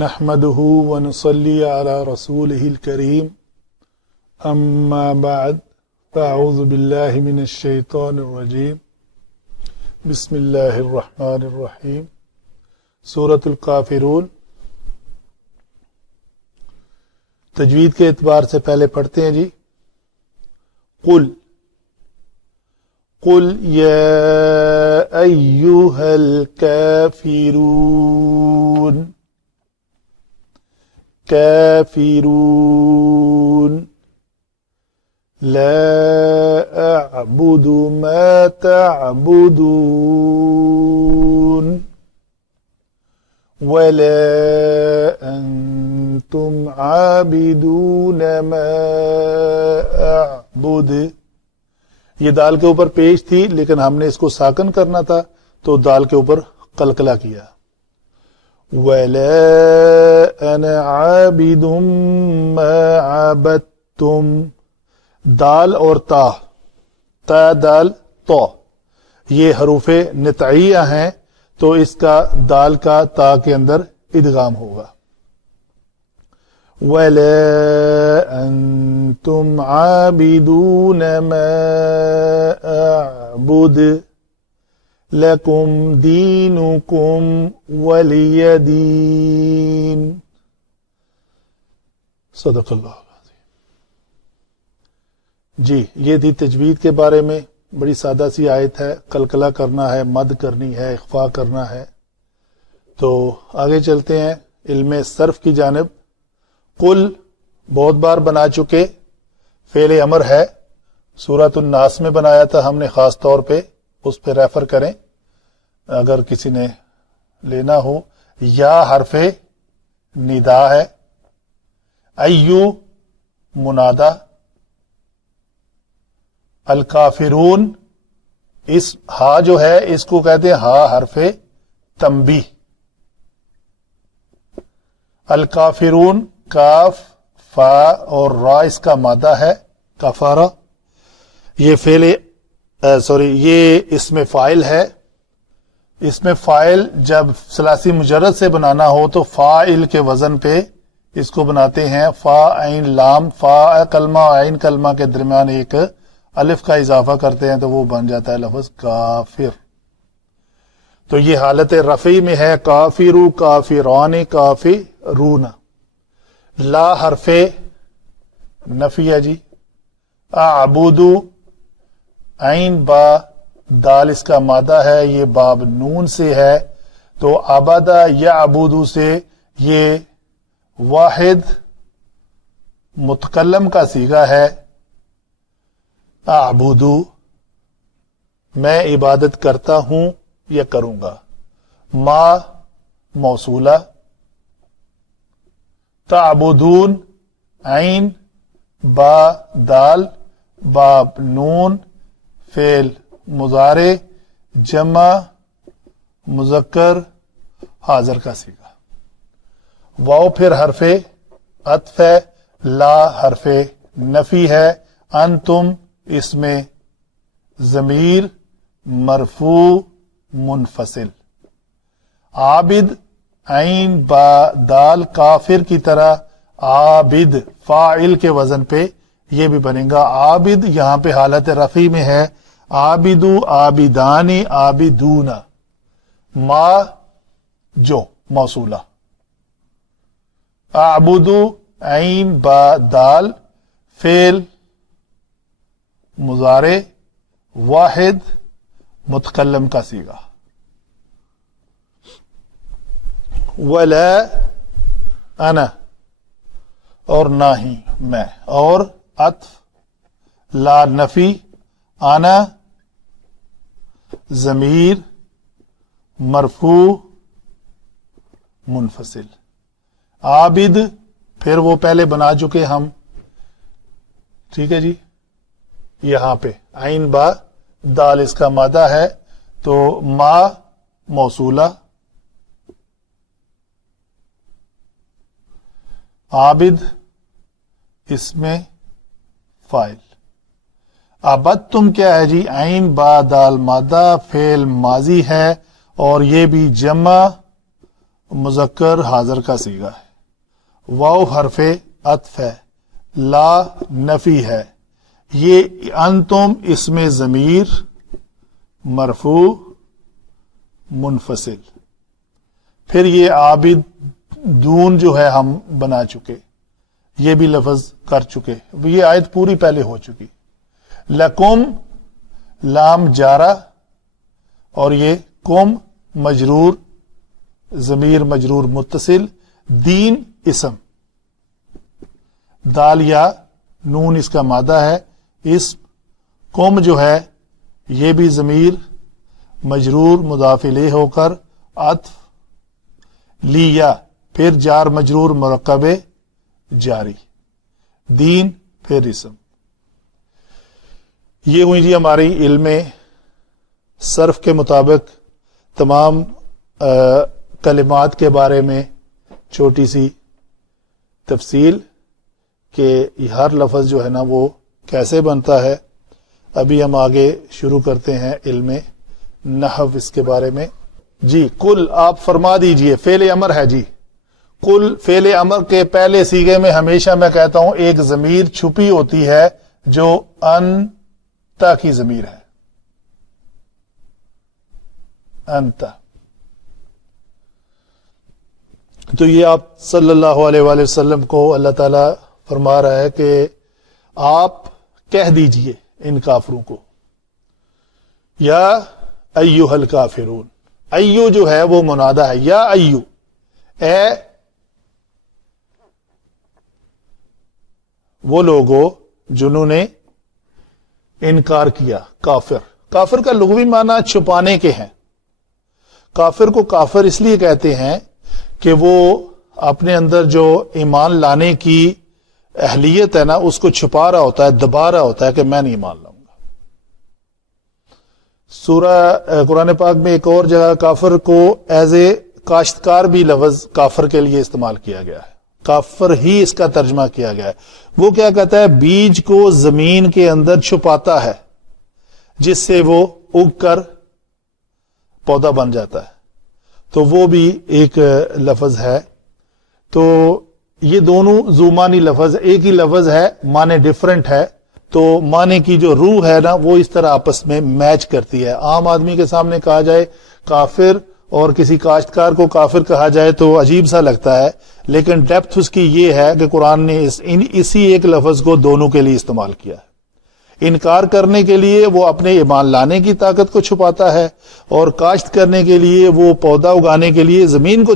نحمده ونصلي على رسوله الكريم اما بعد فاعوذ بالله من الشيطان الرجيم بسم الله الرحمن الرحيم سورۃ الکافرون. تجوید کے اعتبار سے پہلے پڑھتے ہیں جی. قل یا ایھا الکافرون. کافرون لا اعبد ما تعبدون ولا انتم عابدون ما اعبد. یہ دال کے اوپر پیش تھی لیکن ہم نے اس کو ساکن کرنا تھا تو دال کے اوپر قلقلہ کیا. وَلَا أَنَا عَابِدٌ مَا عَبَدتُّمْ. دال اور تا دال تو یہ حروف نطعیہ ہیں تو اس کا دال کا تا کے اندر ادغام ہوگا. وَلَا أَنْتُمْ عَابِدُونَ مَا أَعْبُدُ لَكُمْ دِينُكُمْ وَلِيَ دِينِ. صدق اللہ العظیم. جی یہ تھی تجوید کے بارے میں. بڑی سادہ سی آیت ہے. قلقلہ کرنا ہے، مد کرنی ہے، اخفا کرنا ہے. تو آگے چلتے ہیں علم صرف کی جانب. قل بہت بار بنا چکے، فعل امر ہے. سورۃ الناس میں بنایا تھا ہم نے خاص طور پہ، اس پہ ریفر کریں اگر کسی نے لینا ہو. یا حرف ندا ہے. ایو منادا. الکافرون اس ہا جو ہے اس کو کہتے ہیں ہا حرف تنبیہ. الکافرون کاف فا اور را اس کا مادہ ہے کفارہ. یہ یہ اس میں فائل ہے. اس میں فائل جب ثلاثی مجرد سے بنانا ہو تو فاعل کے وزن پہ اس کو بناتے ہیں. فا عین لام، فا کلمہ عین کلمہ کے درمیان ایک الف کا اضافہ کرتے ہیں تو وہ بن جاتا ہے لفظ کافر. تو یہ حالت رفعی میں ہے. کافرو، کافران، کافرون. لا حرف نفی ہے جی. اعبدو عین با دال اس کا مادہ ہے، یہ باب نون سے ہے تو عبدہ یا عبودو سے یہ واحد متکلم کا صیغہ ہے. اعبدو میں عبادت کرتا ہوں یا کروں گا. ما موصولہ. تعبدون عین با دال باب نون فعل مضارع جمع مذکر حاضر کا صیغہ. واو پھر حرف عطف ہے. لا حرف نفی ہے. انتم اس میں ضمیر مرفوع منفصل. عابد عین با دال کافر کی طرح عابد فاعل کے وزن پہ یہ بھی بنے گا. عابد یہاں پہ حالت رفعی میں ہے. عابدو عابدانی عابدون. ما جو موصولہ. اعبدو عین با دال فعل مضارع واحد متکلم کا صیغہ. ولا انا اور نہ ہی میں. اور عطف لا نفی. انا ضمیر مرفوع منفصل. عابد پھر وہ پہلے بنا چکے ہم. ٹھیک ہے جی. یہاں پہ عین با دال اس کا مادہ ہے تو ما موصولہ. عابد اس میں فائل. عبدتم کیا ہے جی؟ عین با دال مادہ فعل ماضی ہے اور یہ بھی جمع مذکر حاضر کا صیغہ ہے، واو حرف عطف ہے، لا نفی ہے، یہ انتم اسم ضمیر مرفوع منفصل، پھر یہ عابدون جو ہے ہم بنا چکے، یہ بھی لفظ کر چکے، یہ آیت پوری پہلے ہو چکی، لکم لام جارہ اور یہ کم مجرور ضمیر مجرور متصل، دین اسم، دال یا نون اس کا مادہ ہے، اسم، کم جو ہے یہ بھی ضمیر مجرور مضاف الیہ ہو کر عطف، لیا پھر جار مجرور مرکب جاری، دین پھر اسم۔ یہ ہوئی جی ہماری علم صرف کے مطابق تمام کلمات کے بارے میں چھوٹی سی تفصیل کہ ہر لفظ جو ہے نا وہ کیسے بنتا ہے۔ ابھی ہم آگے شروع کرتے ہیں علم نحو اس کے بارے میں۔ جی کل آپ فرما دیجئے، فعل امر ہے جی، کل فعل امر کے پہلے صیغے میں ہمیشہ میں کہتا ہوں ایک ضمیر چھپی ہوتی ہے جو انتا کی ضمیر ہے، انتا۔ تو یہ آپ صلی اللہ علیہ وآلہ وسلم کو اللہ تعالی فرما رہا ہے کہ آپ کہہ دیجئے ان کافروں کو، یا ایھا الکافرون، ایو جو ہے وہ منادہ ہے، یا ایو، اے وہ لوگوں جنہوں نے انکار کیا۔ کافر، کافر کا لغوی معنی چھپانے کے ہیں، کافر کو کافر اس لیے کہتے ہیں کہ وہ اپنے اندر جو ایمان لانے کی اہلیت ہے نا اس کو چھپا رہا ہوتا ہے، دبا رہا ہوتا ہے کہ میں نہیں ایمان لاؤں گا۔ سورہ قرآن پاک میں ایک اور جگہ کافر کو ایز اے کاشتکار بھی لفظ کافر کے لیے استعمال کیا گیا ہے، کافر ہی اس کا ترجمہ کیا گیا ہے۔ وہ کیا کہتا ہے؟ بیج کو زمین کے اندر چھپاتا ہے جس سے وہ اگ کر پودا بن جاتا ہے، تو وہ بھی ایک لفظ ہے۔ تو یہ دونوں ذو معنی لفظ، ایک ہی لفظ ہے، معنی ڈیفرنٹ ہے، تو معنی کی جو روح ہے نا وہ اس طرح آپس میں میچ کرتی ہے۔ عام آدمی کے سامنے کہا جائے کافر اور کسی کاشتکار کو کافر کہا جائے تو عجیب سا لگتا ہے، لیکن ڈیپتھ اس کی یہ ہے کہ قرآن نے اسی ایک لفظ کو دونوں کے لیے استعمال کیا ہے۔ انکار کرنے کے لیے وہ اپنے ایمان لانے کی طاقت کو چھپاتا ہے، اور کاشت کرنے کے لیے وہ پودا اگانے کے لیے زمین کو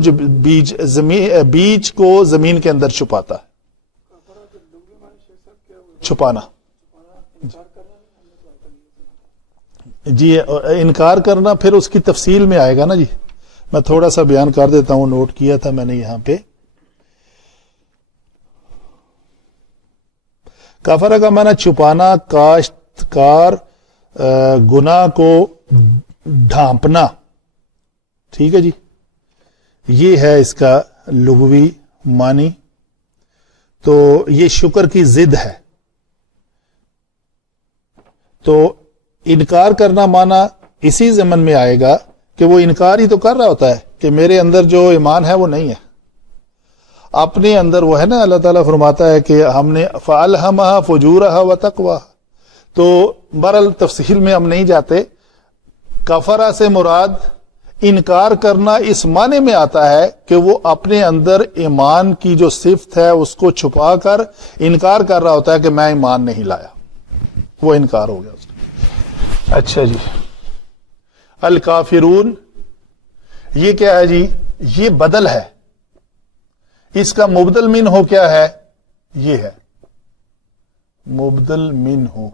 بیج کو زمین کے اندر چھپاتا ہے۔ چھپانا جی، انکار کرنا پھر اس کی تفصیل میں آئے گا نا جی، میں تھوڑا سا بیان کر دیتا ہوں، نوٹ کیا تھا میں نے یہاں پہ۔ کافرہ کا معنی چھپانا، کاشتکار، گناہ کو ڈھانپنا، ٹھیک ہے جی، یہ ہے اس کا لغوی معنی۔ تو یہ شکر کی ضد ہے۔ تو انکار کرنا معنی اسی ضمن میں آئے گا کہ وہ انکار ہی تو کر رہا ہوتا ہے کہ میرے اندر جو ایمان ہے وہ نہیں ہے، اپنے اندر وہ ہے نا۔ اللہ تعالیٰ فرماتا ہے کہ ہم نے فَأَلْهَمَهَا فُجُورَهَا وَتَقْوَاهَا، تو بہرحال تفصیل میں ہم نہیں جاتے۔ کفرہ سے مراد انکار کرنا اس معنی میں آتا ہے کہ وہ اپنے اندر ایمان کی جو صفت ہے اس کو چھپا کر انکار کر رہا ہوتا ہے کہ میں ایمان نہیں لایا، وہ انکار ہو گیا اس کا۔ اچھا جی، الکافرون یہ کیا ہے جی؟ یہ بدل ہے، اس کا مبدل من ہو کیا ہے؟ یہ ہے مبدل من ہو،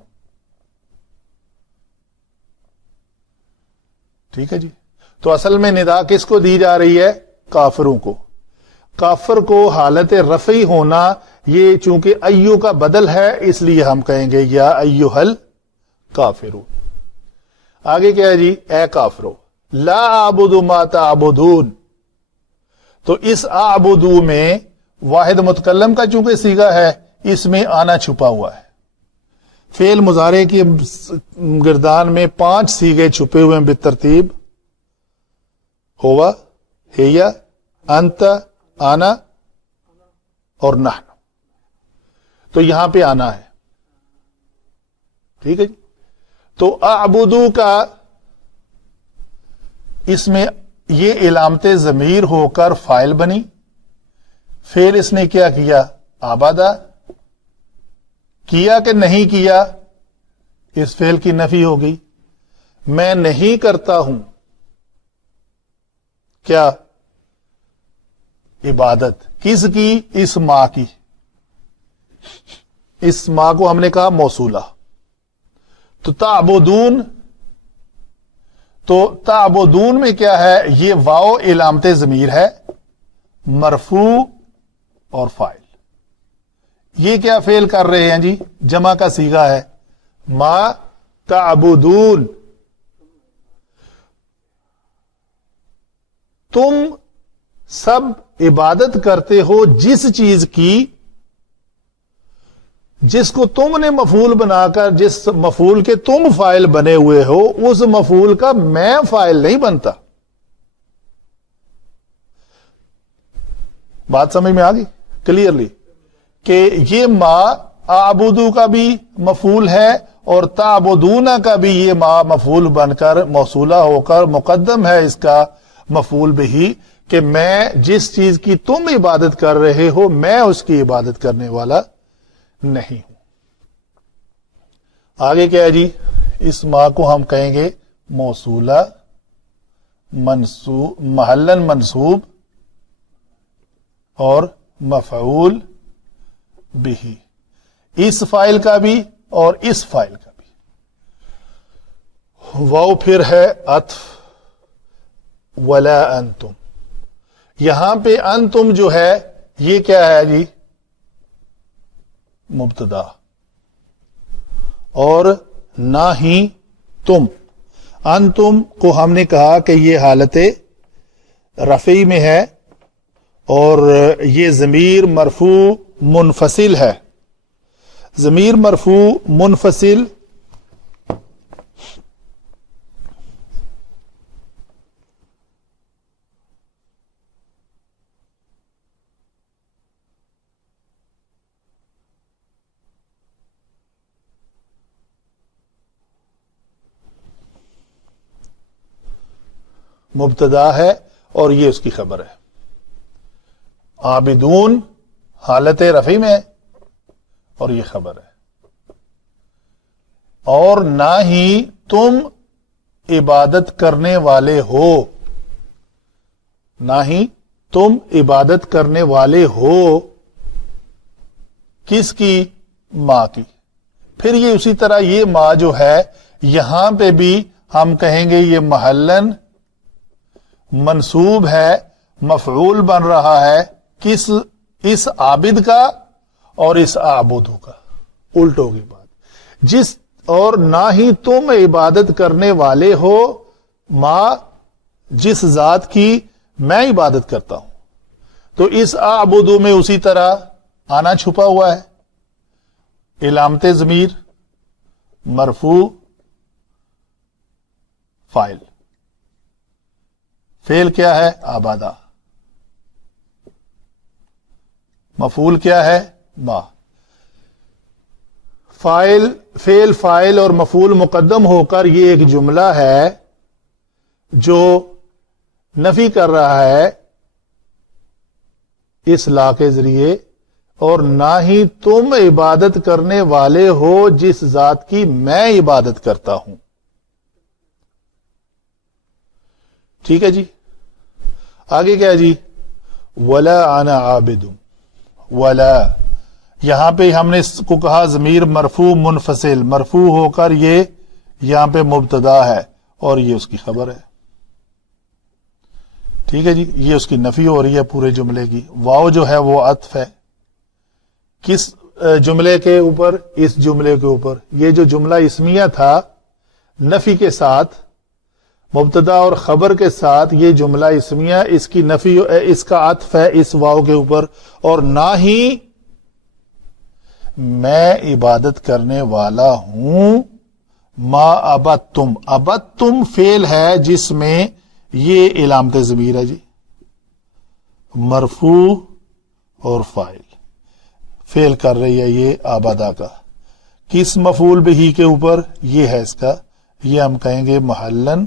ٹھیک ہے جی۔ تو اصل میں ندا کس کو دی جا رہی ہے؟ کافروں کو۔ کافر کو حالت رفعی ہونا، یہ چونکہ ایو کا بدل ہے اس لیے ہم کہیں گے یا ایھا الکافرون۔ آگے کیا ہے جی؟ اے کافرو، لا اعبد ما تعبدون، تو اس اعبدو میں واحد متکلم کا چونکہ صیغہ ہے اس میں آنا چھپا ہوا ہے۔ فعل مضارع کی گردان میں 5 صیغے چھپے ہوئے ہیں بالترتیب، ہوا، ہیا، انت، آنا اور نحن. تو یہاں پہ آنا ہے. ٹھیک ہے جی. تو اعبدو کا اس میں یہ علامت ضمیر ہو کر فاعل بنی. پھر اس نے کیا کیا؟ آبادہ کیا کہ نہیں کیا؟ اس فعل کی نفی ہو گئی. میں نہیں کرتا ہوں کیا؟ عبادت. کس کی؟ اس ماں کی. اس ماں کو ہم نے کہا موصولہ. تو تعبدون، تو تعبدون میں کیا ہے؟ یہ واو علامت ضمیر ہے، مرفوع اور فاعل. یہ کیا فعل کر رہے ہیں جی؟ جمع کا صیغہ ہے. ما تعبدون، تم سب عبادت کرتے ہو جس چیز کی جس کو تم نے مفعول بنا کر، جس مفعول کے تم فاعل بنے ہوئے ہو، اس مفعول کا میں فاعل نہیں بنتا. بات سمجھ میں آ گئی کلیئرلی؟ کہ یہ ما اعبدو کا بھی مفعول ہے اور تعبدون کا بھی یہ ما مفعول بن کر موصولہ ہو کر مقدم ہے اس کا مفعول بھی، کہ میں جس چیز کی تم عبادت کر رہے ہو میں اس کی عبادت کرنے والا نہیں ہوں. آگے کیا ہے جی؟ اس ما کو ہم کہیں گے موصولہ منصوب، محلن منصوب اور مفعول بھی، اس فاعل کا بھی اور اس فاعل کا بھی. واو پھر ہے عطف. ولا انتم، یہاں پہ انتم جو ہے یہ کیا ہے جی؟ مبتدا. اور نہ ہی تم. انتم کو ہم نے کہا کہ یہ حالت رفعی میں ہے اور یہ ضمیر مرفوع منفصل ہے. ضمیر مرفوع منفصل مبتدا ہے اور یہ اس کی خبر ہے. عابدون حالت رفعی میں ہے اور یہ خبر ہے. اور نہ ہی تم عبادت کرنے والے ہو، نہ ہی تم عبادت کرنے والے ہو کس کی؟ ماں کی. پھر یہ اسی طرح یہ ماں جو ہے یہاں پہ بھی ہم کہیں گے یہ محلن منصوب ہے، مفعول بن رہا ہے کس؟ اس عابد کا اور اس اعبدو کا. الٹ ہوگی بات. جس اور نہ ہی تم عبادت کرنے والے ہو ماں جس ذات کی میں عبادت کرتا ہوں. تو اس اعبدو میں اسی طرح آنا چھپا ہوا ہے. علامت ضمیر مرفوع فاعل. فعل کیا ہے؟ آبادہ. مفعول کیا ہے؟ ما. فاعل، فعل، فاعل اور مفعول مقدم ہو کر یہ ایک جملہ ہے جو نفی کر رہا ہے اس لا کے ذریعے. اور نہ ہی تم عبادت کرنے والے ہو جس ذات کی میں عبادت کرتا ہوں. ٹھیک ہے جی. آگے کیا جی؟ ولا انا عابد. ولا یہاں پہ ہم نے اس کو کہا ضمیر مرفوع منفصل، مرفوع ہو کر یہ یہاں پہ مبتدا ہے اور یہ اس کی خبر ہے. ٹھیک ہے جی. یہ اس کی نفی ہو رہی ہے پورے جملے کی. واو جو ہے وہ عطف ہے کس جملے کے اوپر؟ اس جملے کے اوپر. یہ جو جملہ اسمیہ تھا نفی کے ساتھ، مبتدا اور خبر کے ساتھ، یہ جملہ اسمیہ اس کی نفی، اس کا عطف ہے اس واو کے اوپر. اور نہ ہی میں عبادت کرنے والا ہوں ما عبدتم. عبدتم فعل ہے جس میں یہ علامت ضمیر ہے جی. مرفوع اور فاعل فعل کر رہی ہے یہ آبادہ کا. کس مفعول بہی کے اوپر؟ یہ ہے اس کا، یہ ہم کہیں گے محلن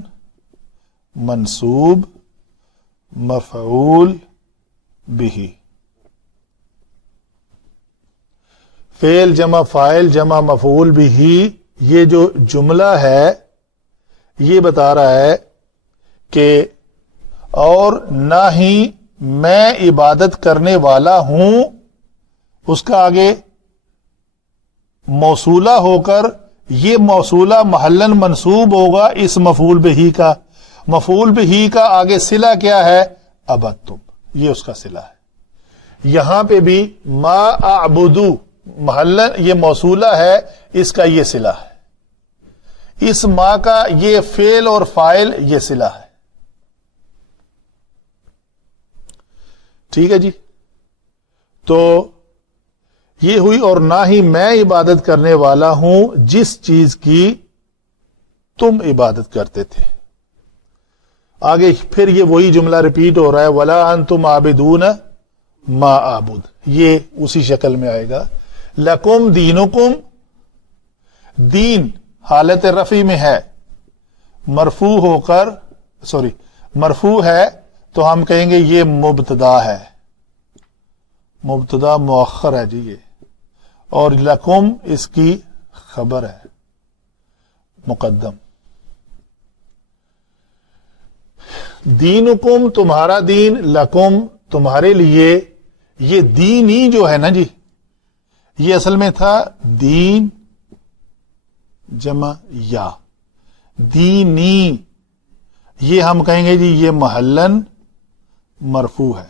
منصوب مفعول بہی. فعل جمع فاعل جمع مفعول بہی، یہ جو جملہ ہے یہ بتا رہا ہے کہ اور نہ ہی میں عبادت کرنے والا ہوں، اس کا آگے موصولہ ہو کر یہ موصولہ محلن منصوب ہوگا اس مفعول بہی کا. مفعول بہی کا آگے صلہ کیا ہے؟ عبدتم، یہ اس کا صلہ ہے. یہاں پہ بھی ما اعبدو محلن یہ موصولہ ہے، اس کا یہ صلہ ہے. اس ما کا یہ فعل اور فاعل یہ صلہ ہے. ٹھیک ہے جی. تو یہ ہوئی اور نہ ہی میں عبادت کرنے والا ہوں جس چیز کی تم عبادت کرتے تھے. آگے پھر یہ وہی جملہ ریپیٹ ہو رہا ہے، ولا انتم عابدون ما اعبد، یہ اسی شکل میں آئے گا. لکم دینکم، دین حالت رفع میں ہے، مرفوع ہو کر مرفوع ہے تو ہم کہیں گے یہ مبتدا ہے، مبتدا مؤخر ہے جی یہ، اور لکم اس کی خبر ہے مقدم. دینکم تمہارا دین، لکم تمہارے لیے. یہ دینی جو ہے نا جی، یہ اصل میں تھا دین جمع یا دینی، یہ ہم کہیں گے جی یہ محلن مرفوع ہے.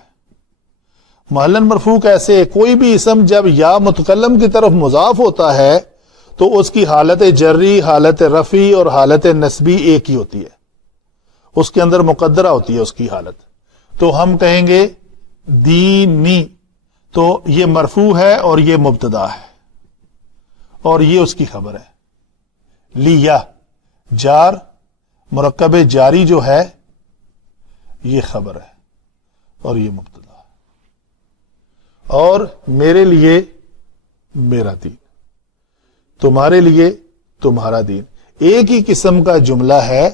محلن مرفوع کیسے؟ کوئی بھی اسم جب یا متکلم کی طرف مضاف ہوتا ہے تو اس کی حالت جری، حالت رفعی اور حالت نسبی ایک ہی ہوتی ہے، اس کے اندر مقدرہ ہوتی ہے اس کی حالت. تو ہم کہیں گے دینی، تو یہ مرفوع ہے اور یہ مبتدا ہے اور یہ اس کی خبر ہے. لیا جار مرکب جاری جو ہے یہ خبر ہے اور یہ مبتدا ہے. اور میرے لیے میرا دین، تمہارے لیے تمہارا دین، ایک ہی قسم کا جملہ ہے.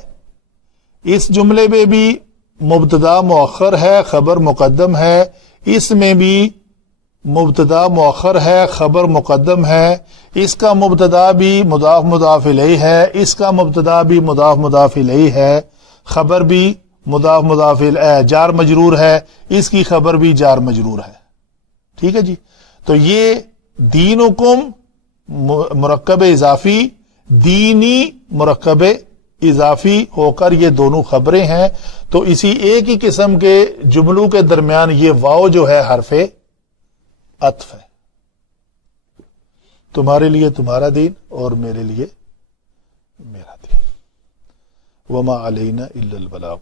اس جملے میں بھی مبتدا مؤخر ہے، خبر مقدم ہے. اس میں بھی مبتدا مؤخر ہے، خبر مقدم ہے. اس کا مبتدا بھی مضاف مضاف الیہ ہے، اس کا مبتدا بھی مضاف مضاف الیہ ہے، خبر بھی مضاف مضاف الیہ جار مجرور ہے، اس کی خبر بھی جار مجرور ہے. ٹھیک ہے جی. تو یہ دینکم مرکب اضافی، دینی مرکب اضافی ہو کر یہ دونوں خبریں ہیں. تو اسی ایک ہی قسم کے جملوں کے درمیان یہ واو جو ہے حرف عطف ہے. تمہارے لیے تمہارا دین اور میرے لیے میرا دین. وما علینا الا البلاغ.